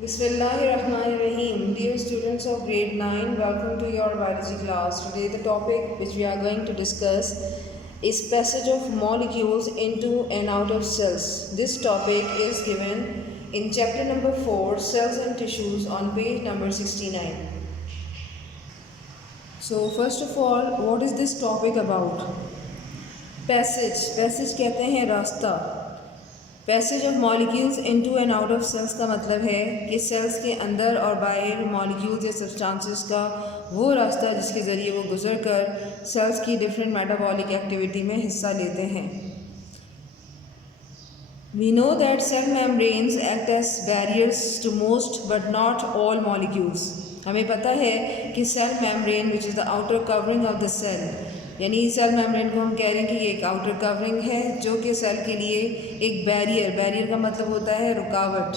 Bismillahirrahmanirrahim. Dear students of grade 9, welcome to your biology class. Today the topic which we are going to discuss is passage of molecules into and out of cells. This topic is given in chapter number 4, Cells and Tissues, on page number 69. So first of all, what is this topic about? Passage कहते हैं रास्ता. Passage of molecules into and out of cells का मतलब है कि sales के अंदर और बाहर मॉलिक्यूल्स या सब्सटेंसेस का वो रास्ता जिसके ज़रिए वो गुजर कर सेल्स की डिफरेंट मेटाबॉलिक एक्टिविटी में हिस्सा लेते हैं. We know that cell membranes act as barriers to most but not all molecules. हमें पता है कि cell membrane which is the outer covering of the cell, यानी सेल मेम्ब्रेन को हम कह रहे हैं कि ये एक आउटर कवरिंग है जो कि सेल के लिए एक बैरियर का मतलब होता है रुकावट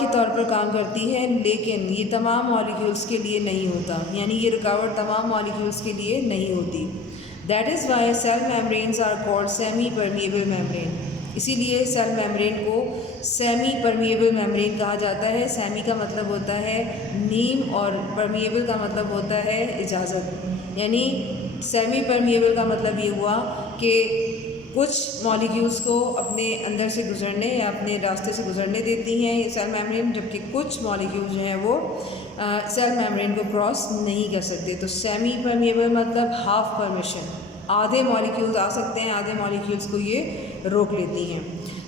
के तौर पर काम करती है, लेकिन ये तमाम मॉलिक्यूल्स के लिए नहीं होता, यानी ये रुकावट तमाम मॉलिक्यूल्स के लिए नहीं होती. That is why cell membranes are called semipermeable membrane. इसीलिए सेल मेम्ब्रेन को सेमी परमिएबल मेम्ब्रेन कहा जाता है. सेमी का मतलब होता है नीम और परमिएबल का मतलब होता है इजाज़त. यानी सेमी परमिएबल का मतलब ये हुआ कि कुछ मॉलिक्यूल्स को अपने अंदर से गुजरने या अपने रास्ते से गुजरने देती हैं सेल मेम्ब्रेन, जबकि कुछ मॉलिक्यूल्स जो हैं वो सेल मेम्ब्रेन को क्रॉस नहीं कर सकते. तो सेमी परमिएबल मतलब हाफ परमिशन, आधे मॉलिक्यूल्स आ सकते हैं, आधे मॉलिक्यूल्स को ये रोक लेती हैं.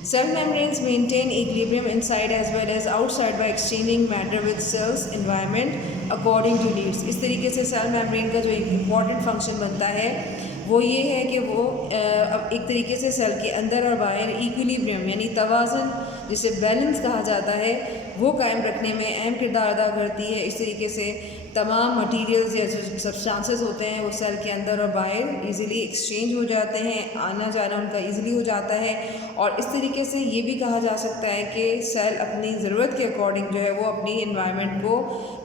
Cell membranes maintain equilibrium inside as well as outside by exchanging matter with cells environment according to needs. इस तरीके से सेल मेम्ब्रेन का जो एक इम्पॉर्टेंट फंक्शन बनता है वो ये है कि वो अब एक तरीके से सेल के अंदर और बाहर इक्विलिब्रियम यानी तवाज़ुन, जिसे बैलेंस कहा जाता है, वो कायम रखने में अहम किरदार अदा करती है. इस तरीके से तमाम मटेरियल्स या जो सब्सटेंसेस होते हैं वो सेल के अंदर और बाहर इजीली एक्सचेंज हो जाते हैं, आना जाना उनका इजीली हो जाता है. और इस तरीके से ये भी कहा जा सकता है कि सेल अपनी ज़रूरत के अकॉर्डिंग जो है वो अपनी इन्वायरमेंट को,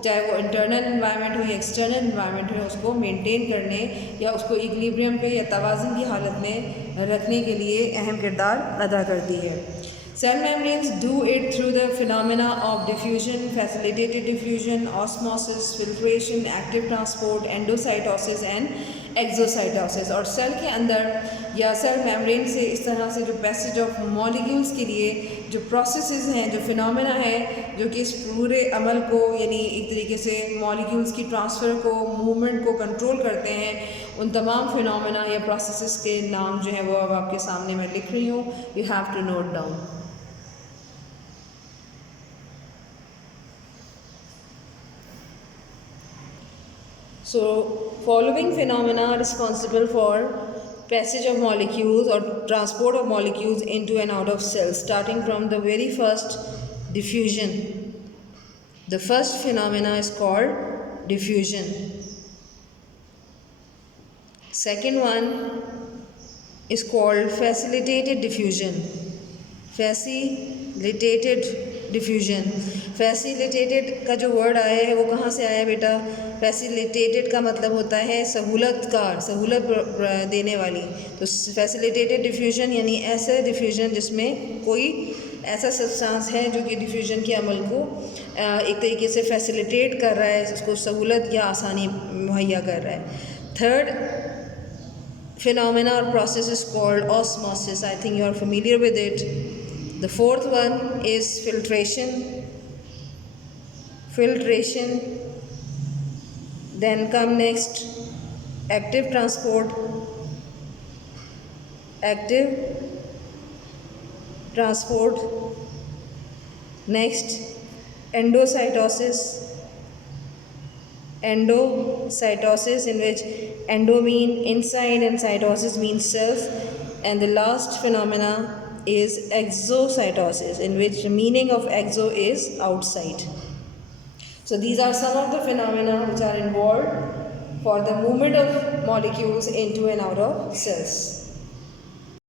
चाहे वो इंटरनल इन्वायरमेंट हो या एक्सटर्नल इन्वायरमेंट हो, उसको मेंटेन करने या उसको इक्विलिब्रियम पे या तवाज़ुन की हालत में रखने के लिए अहम किरदार अदा करती है. Cell membranes do it through the phenomena of diffusion, facilitated diffusion, osmosis, filtration, active transport, endocytosis and exocytosis. और सेल के अंदर या सेल मेम्ब्रेन से इस तरह से जो पैसेज ऑफ मॉलिक्यूल्स के लिए जो प्रोसेसेस हैं, जो फिनोमेना है, जो कि इस पूरे अमल को यानी एक तरीके से मॉलिक्यूल्स की ट्रांसफ़र को, मूवमेंट को कंट्रोल करते हैं, उन तमाम फिनोमेना या प्रोसेसेस के नाम जो हैं वो अब आपके सामने मैं लिख रही हूँ. You have to note down. So, following phenomena are responsible for passage of molecules or transport of molecules into and out of cells, starting from the very first, diffusion. The first phenomena is called diffusion. Second one is called facilitated diffusion. Facilitated का जो word आया है वो कहाँ से आया है बेटा? फैसिलिटेटेड का मतलब होता है सहूलतकार, सहूलत देने वाली. तो फैसिलिटेटेड डिफ्यूजन यानी ऐसा डिफ्यूजन जिसमें कोई ऐसा सब्सटेंस है जो कि डिफ्यूजन के अमल को एक तरीके से फैसिलिटेट कर रहा है, उसको सहूलत या आसानी मुहैया कर रहा है. Third phenomena or process is called osmosis. I think you are familiar with it. The fourth one is filtration. Then come next active transport. Next endocytosis, in which endo mean inside and cytosis means cells. And the last phenomena is exocytosis, in which the meaning of exo is outside. So these are some of the phenomena which are involved for the movement of molecules into and out of cells.